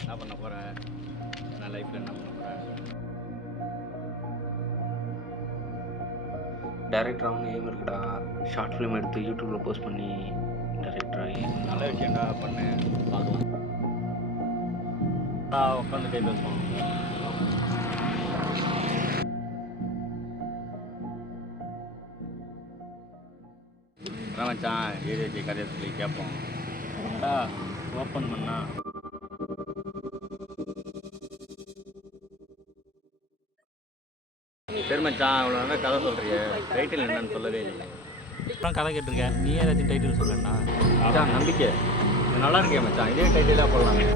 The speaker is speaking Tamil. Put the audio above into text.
என்ன பண்ண போகிறேன், நான் லைஃப்பில் என்ன பண்ண போகிறேன். டேரக்டர் ஆகணும் எய்ம் இருக்குடா. ஷார்ட் ஃபிலிம் எடுத்து யூடியூப்பில் போஸ்ட் பண்ணி டேரக்டர் ஆகி நல்ல விஷயம்டா பண்ணேன், பார்க்கலாம். உட்காந்துட்டே பேசுவோம். அதான் மச்சான் ஏரியாச்சி கதையை சொல்லி கேட்போம். ஓப்பன் பண்ணா சரி மச்சான், இவ்வளோ நல்லா கதை சொல்கிறிய, டைட்டில் என்னன்னு சொல்லவே இல்லை. அப்புறம் கதை கேட்டிருக்கேன். நீ ஏதாச்சும் டைட்டில் சொல்லண்டா. மச்சான் நம்பிக்கை, இது நல்லா இருக்கே மச்சான், இதே டைட்டிலாக போடலாமே.